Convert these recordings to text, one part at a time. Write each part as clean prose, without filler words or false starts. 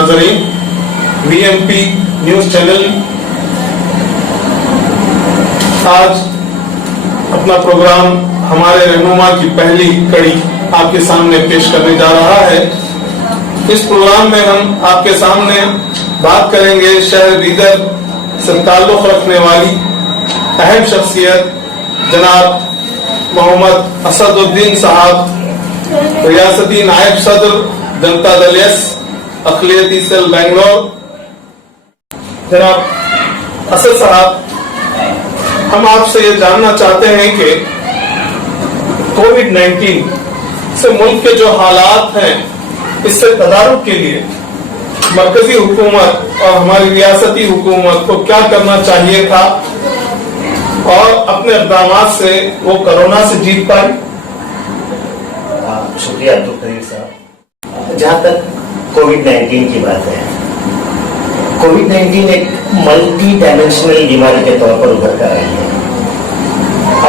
नाज़रीन, VMP news channel आज अपना प्रोग्राम हमारे रहनुमा की पहली कड़ी आपके सामने पेश करने जा रहा है। इस प्रोग्राम में हम आपके सामने बात करेंगे शहर बीदर से ताल्लुक़ रखने वाली अहम शख्सियत जनाब मोहम्मद असदुद्दीन साहब, रियासती नायब सदर जनता दल एस अक़लियती सेल बेंगलोर। जनाब असद साहब, हम आपसे ये जानना चाहते हैं कि कोविड-19 से मुल्क के जो हालात हैं, इससे तदारुक के लिए मरकजी हुकूमत और हमारी रियासती हुकूमत को क्या करना चाहिए था और अपने इक़दामात से वो कोरोना से जीत पाई? शुक्रिया अब्दुल करीम साहब। जहाँ तक कोविड-19 की बात है, कोविड-19 एक मल्टी डायमेंशनल बीमारी के तौर पर उभर कर आई है।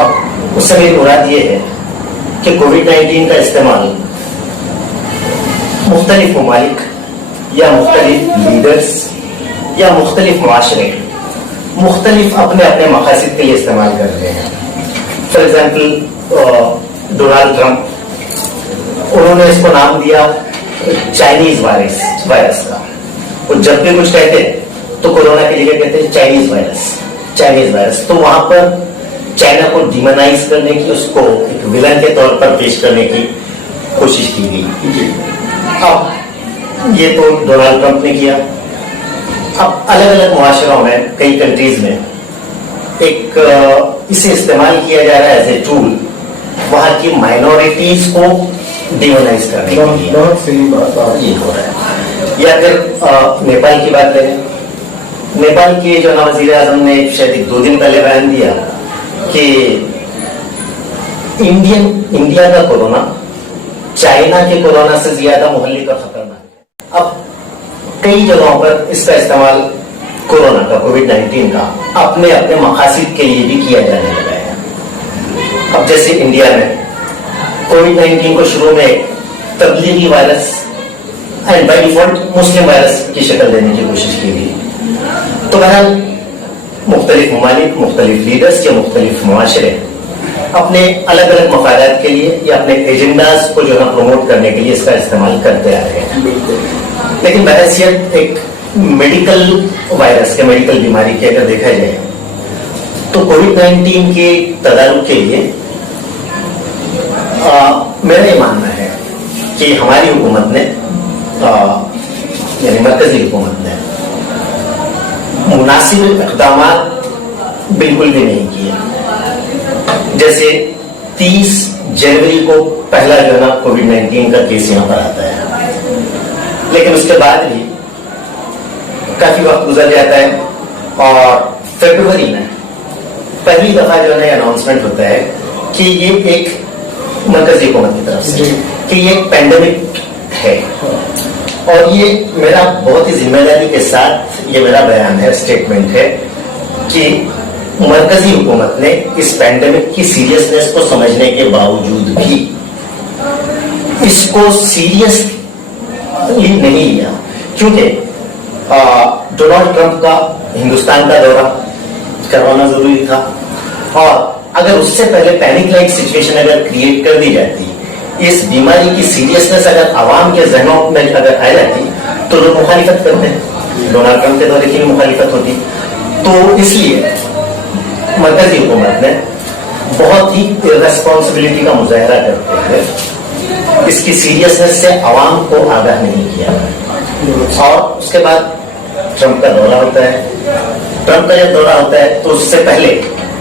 अब उससे मेरी मुराद ये है कि कोविड-19 का इस्तेमाल मुख्तलिफ ममालिक या मुख्तलिफ लीडर्स या मुख्तलिफ माशरे मुख्तलिफ अपने अपने मकासद के लिए इस्तेमाल कर रहे हैं। फॉर एग्जाम्पल डोनाल्ड ट्रंप, उन्होंने इसको नाम दिया चाइनीज वायरस का। वो जब भी कुछ कहते तो कोरोना की जगह कहते हैं चाइनीज वायरस। तो वहां पर चाइना को डिमोनाइज करने की, उसको एक विलन के तौर पर पेश करने की कोशिश की गई। अब ये तो डोनाल्ड ट्रंप ने किया। अब अलग अलग मुआशरों में, कई कंट्रीज में एक इसे इस्तेमाल किया जा रहा है एज ए टूल वहां की माइनॉरिटीज को डिमोनाइज करने के लिए। बहुत सही बात ये हो रहा है। या फिर नेपाल की बात करें, नेपाल के जो वज़ीर आज़म ने शायद 2 दिन पहले बयान दिया कि इंडिया का कोरोना चाइना के कोरोना से ज्यादा मुहल्लिक और खतरनाक है। अब कई जगहों पर इसका इस्तेमाल कोरोना का, कोविड-19 का अपने अपने मकासद के लिए भी किया जाने लगा है। अब जैसे इंडिया में कोविड-19 को शुरू में Tablighi virus and by default Muslim virus की शक्ल देने की कोशिश की गई। तो बहरहाल मुख्तलिफ ममालिक, मुख्तलिफ लीडर्स या मुख्तलिफ मुआशरे अपने अलग अलग मफादात के लिए या अपने एजेंडाज को जो है प्रमोट करने के लिए इसका इस्तेमाल करते आ रहे हैं। लेकिन बहैसियत एक मेडिकल वायरस के, मेडिकल बीमारी के अगर देखा जाए तो कोविड-19 के तदारुक के लिए मेरा ये मानना है कि हमारी हुकूमत ने यानी मरकजी हुकूमत ने मुनासिब इक़दामात बिल्कुल भी नहीं किए। जैसे 30 जनवरी को पहला जो है ना कोविड-19 का केस यहाँ पर आता है, लेकिन उसके बाद भी काफी वक्त गुजर जाता है और फरवरी में पहली दफा जो है अनाउंसमेंट होता है कि ये एक मरकजी हुकूमत की तरफ से कि ये एक पैंडेमिक है। और ये मेरा बहुत ही जिम्मेदारी के साथ ये मेरा बयान है, स्टेटमेंट है कि मरकजी हुकूमत ने इस पैंडेमिक की सीरियसनेस को समझने के बावजूद भी इसको सीरियसली नहीं लिया, क्योंकि डोनाल्ड ट्रंप का हिंदुस्तान का दौरा करवाना जरूरी था। और अगर उससे पहले पैनिक लाइक सिचुएशन अगर क्रिएट कर दी जाती, इस बीमारी की सीरियसनेस अगर आवाम के जहनों में अगर आ जाती तो लोग मुखालिफत करते हैं, डोनाल्ड ट्रंप के दौरे की मुखालिफत होती। तो इसलिए मरकजी हुकूमत ने बहुत ही इर्रेस्पॉन्सिबिलिटी का मुजाहरा करते हुए इसकी सीरियसनेस से आवाम को आगाह नहीं किया। और उसके बाद ट्रंप का दौरा होता है। ट्रंप का जब दौरा होता है तो उससे पहले,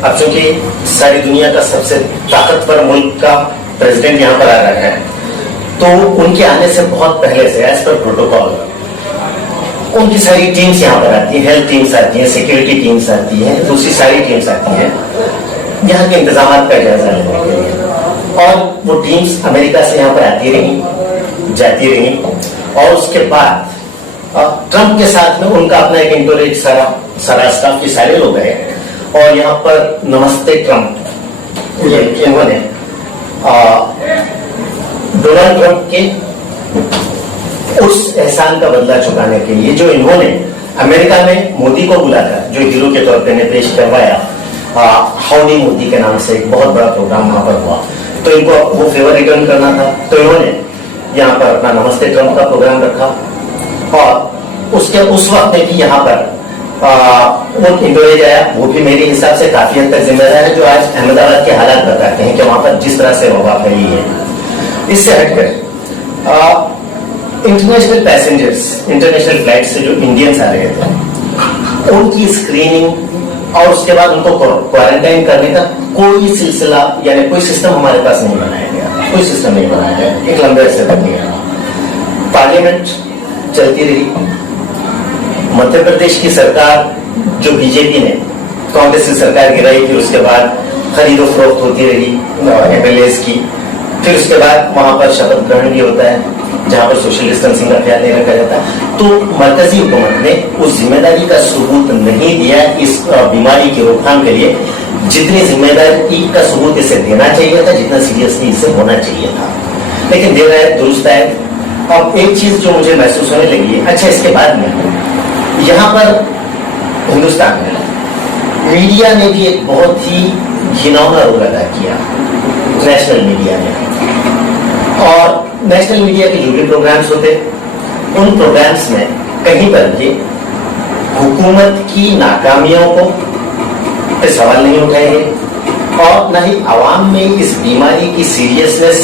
अब चूंकि सारी दुनिया का सबसे ताकतवर मुल्क का प्रेसिडेंट यहाँ पर आ रहा है, तो उनके आने से बहुत पहले से एज पर प्रोटोकॉल उनकी सारी टीम्स यहाँ पर आती हैं, हेल्थ टीम्स आती हैं, सिक्योरिटी टीम्स आती हैं, दूसरी सारी टीम्स आती हैं यहाँ के इंतजाम का जायजा लेने के लिए। और वो टीम्स अमेरिका से यहाँ पर आती रही, जाती रही। और उसके बाद ट्रंप के साथ में उनका अपना एक इंटोरेज सारा स्टाफ के सारे लोग गए और यहाँ पर नमस्ते ट्रंप इन्होंने डोनाल्ड ट्रंप के उस एहसान का बदला चुकाने के लिए जो इन्होंने अमेरिका में मोदी को बुलाकर जो हीरो के तौर पर पेश करवाया, हाउडी मोदी के नाम से एक बहुत बड़ा प्रोग्राम वहां पर हुआ, तो इनको वो फेवर रिटर्न करना था, तो इन्होंने यहाँ पर अपना नमस्ते ट्रंप का प्रोग्राम रखा। और उसके उस वक्त में भी यहाँ पर वो इंडोनेशिया आया, वो भी मेरे हिसाब से काफी हद तक जिम्मेदार है, जो आज अहमदाबाद के हालात बताते हैं कि वहां पर जिस तरह से वबा फैली है। इससे हटकर इंटरनेशनल पैसेंजर्स, इंटरनेशनल फ्लाइट से जो इंडियंस आ रहे थे, उनकी स्क्रीनिंग और उसके बाद उनको क्वारंटाइन करने का कोई सिलसिला यानी कोई सिस्टम हमारे पास नहीं बनाया गया, कोई सिस्टम नहीं बनाया गया, एक लंबे अरसे तक नहीं रहा। पार्लियामेंट चलती रही, मध्य प्रदेश की सरकार जो बीजेपी ने कांग्रेस की सरकार गिराई, फिर उसके बाद खरीदो फरोख्त होती रही एमएलएस की, फिर उसके बाद वहां पर शपथ ग्रहण भी होता है जहां पर सोशल डिस्टेंसिंग का ख्याल नहीं रखा जाता। तो मरकजी हुकूमत ने उस जिम्मेदारी का सबूत नहीं दिया इस बीमारी की रोकथाम के लिए, जितनी जिम्मेदारी का सबूत इसे देना चाहिए था, जितना सीरियसली इसे होना चाहिए था। लेकिन दे रहा है, दुरुस्त है। अब एक चीज जो मुझे महसूस होने लगी है, अच्छा इसके बाद में यहाँ पर हिंदुस्तान में मीडिया ने भी एक बहुत ही घिनौना रोल अदा किया, नेशनल मीडिया ने। और नेशनल मीडिया के जो भी प्रोग्राम्स होते, उन प्रोग्राम्स में कहीं पर भी हुकूमत की नाकामियों को पे सवाल नहीं उठाए गए और न ही आवाम में इस बीमारी की सीरियसनेस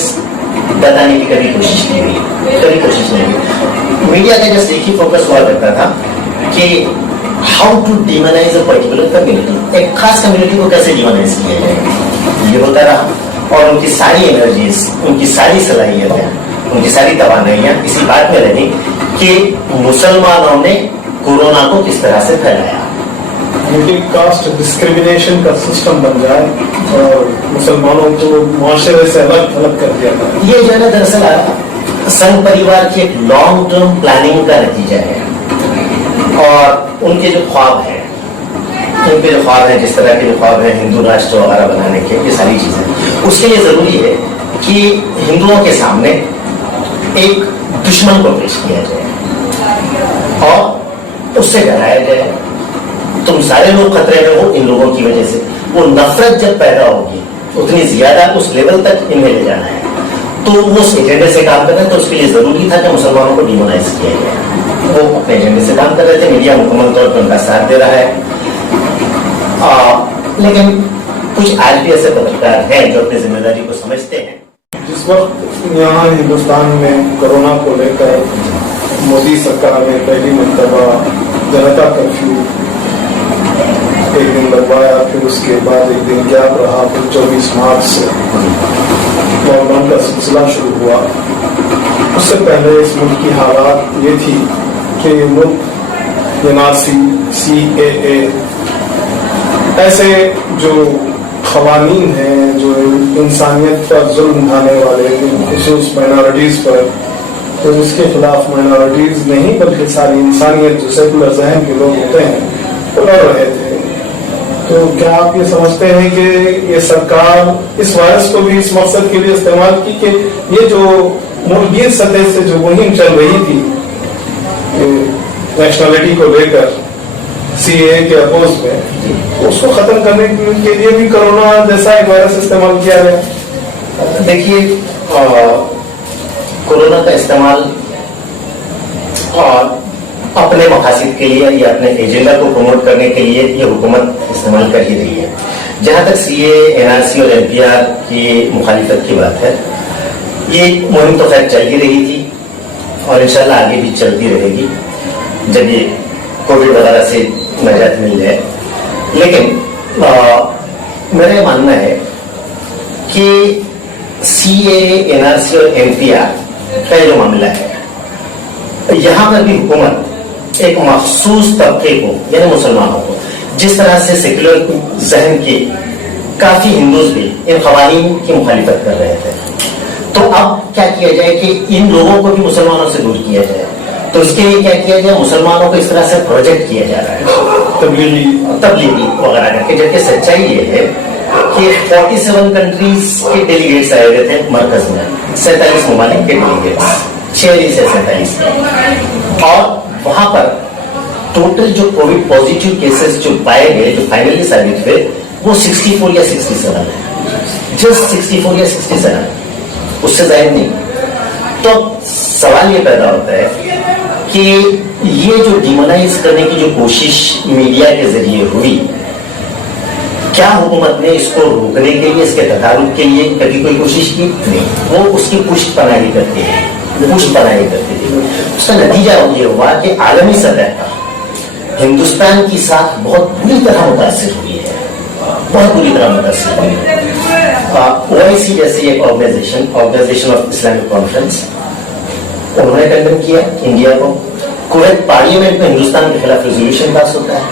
बताने की कभी कोशिश नहीं हुई। मीडिया का जस्ट एक ही फोकस हुआ करता था कि how to demonize a particular community, एक खास कम्युनिटी को कैसे डिमोनाइज किया जाए, ये होता रहा। और उनकी सारी एनर्जीज, उनकी सारी सलाहियतें, उनकी सारी तवानाइयां इसी बात में रही कि मुसलमानों ने कोरोना को किस तरह से फैलाया। कास्ट डिस्क्रिमिनेशन का सिस्टम बन जाए और मुसलमानों को मुआशरे से अलग कर दिया था। ये जो है ना दरअसल संघ परिवार की एक लॉन्ग टर्म प्लानिंग का नतीजा है। और उनके जो ख्वाब हैं, जिस तरह के जो ख्वाब हैं हिंदू राष्ट्र वगैरह बनाने के, ये सारी चीजें, उसके लिए जरूरी है कि हिंदुओं के सामने एक दुश्मन को पेश किया जाए और उससे डराया जाए। तुम सारे लोग खतरे में हो इन लोगों की वजह से। वो नफरत जब पैदा होगी उतनी ज्यादा उस लेवल तक इन्हें ले जाना है, तो वो उस एजेंडे से काम कर रहे हैं। तो उसके लिए जरूरी था कि मुसलमानों को डिमोनाइज किया जाए। वो अपने एजेंडे से काम कर रहे थे, मीडिया मुकम्मल तौर पर उनका साथ दे रहा है। लेकिन कुछ आज भी ऐसे पत्रकार हैं जो अपनी जिम्मेदारी को समझते हैं। जिस वक्त यहाँ हिंदुस्तान में कोरोना को लेकर मोदी सरकार ने पहली मरतबा जनता कर्फ्यू एक दिन लगवाया, फिर उसके बाद एक दिन गैप रहा, फिर 24 मार्च से लॉकडाउन का सिलसिला शुरू हुआ। उससे पहले इस मुल्क की हालात ये थी कि मुल्क एनआरसी, CAA ऐसे जो क़वानीन हैं जो इंसानियत पर जुल्म ढाने वाले, खुसूस माइनॉरिटीज पर, तो इसके खिलाफ माइनॉरिटीज नहीं बल्कि सारी इंसानियत जो सेकुलर जहन के लोग होते हैं वो लड़ रहे थे। तो क्या आप ये समझते हैं कि ये सरकार इस वायरस को भी इस मकसद के लिए इस्तेमाल की कि ये जो मुल्कीय सतह से जो मुहिम चल रही थी नेशनलिटी को लेकर CAA के अपोज में, उसको खत्म करने के लिए भी कोरोना जैसा एक वायरस इस्तेमाल किया गया? देखिए, कोरोना का इस्तेमाल और अपने मकासद के लिए या अपने एजेंडा को प्रमोट करने के लिए ये हुकूमत इस्तेमाल कर ही रही है। जहां तक CAA, NRC और NPR की मुखालिफत की बात है, ये मुहिम तो खैर चल ही रही थी और इंशाल्लाह आगे भी चलती रहेगी जब ये कोविड वगैरह से नजात मिल जाए। लेकिन मेरा ये मानना है कि CAA, NRC और NPR का जो मामला है, यहाँ पर भी हुकूमत एक मखसूस तबके को यानी मुसलमानों को, जिस तरह से सेक्युलर जहन के काफी हिंदूज भी इन क़वानीन की मुखालिफत कर रहे थे, तो अब क्या किया जाए कि इन लोगों को भी मुसलमानों से दूर किया जाए। तो इसके लिए क्या किया जाए, मुसलमानों को इस तरह से प्रोजेक्ट किया जा रहा है तबलीगी वगैरह करके, जबकि सच्चाई ये है कि 47 कंट्रीज के डेलीगेट्स आए हुए थे मरकज में, 47 ममालिक के डेलीगेट्स। 46 से 47, और वहां पर टोटल जो कोविड पॉजिटिव केसेस जो पाए गए, जो फाइनली साबित हुए, वो 64 या 67 है, जस्ट 64 या 67, उससे ज्यादा नहीं। तो सवाल ये पैदा होता है कि ये जो डिमोनाइज करने की जो कोशिश मीडिया के जरिए हुई, क्या हुकूमत ने इसको रोकने के लिए, इसके तदारुक के लिए कभी कोई कोशिश की? नहीं, वो उसकी पुष्ट पनाही करती है, पुष्ट पनाही करती थी। उसका नतीजा ये हुआ कि आलमी सतह पर हिंदुस्तान की साख बहुत बुरी तरह मुतासिर हुई है, बहुत बुरी तरह मुतासिर हुई है। OIC जैसी एक ऑर्गेनाइजेशन ऑफ इस्लामिक कॉन्फ्रेंस, उन्होंने कंडेम किया इंडिया को। कुवैत पार्लियामेंट में हिंदुस्तान के खिलाफ रेजोल्यूशन पास होता है।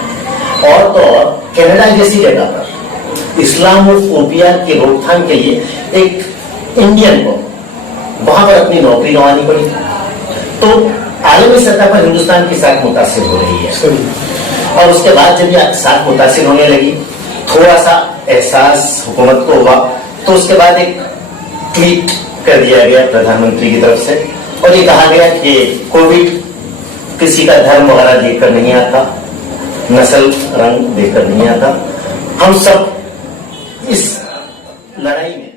और तो और कनाडा जैसी जगह पर इस्लामोफोबिया की रोकथाम के लिए एक इंडियन को वहां पर अपनी नौकरी गंवानी पड़ी। तो आलमी सतह पर हिंदुस्तान की साख मुतासिर हो रही है। और उसके बाद जब ये साख मुतासिर होने लगी, थोड़ा सा एहसास हुकूमत को हुआ, तो उसके बाद एक ट्वीट कर दिया गया प्रधानमंत्री की तरफ से, और ये कहा गया कि कोविड किसी का धर्म वगैरह देखकर नहीं आता, नस्ल रंग देखकर नहीं आता, हम सब इस लड़ाई में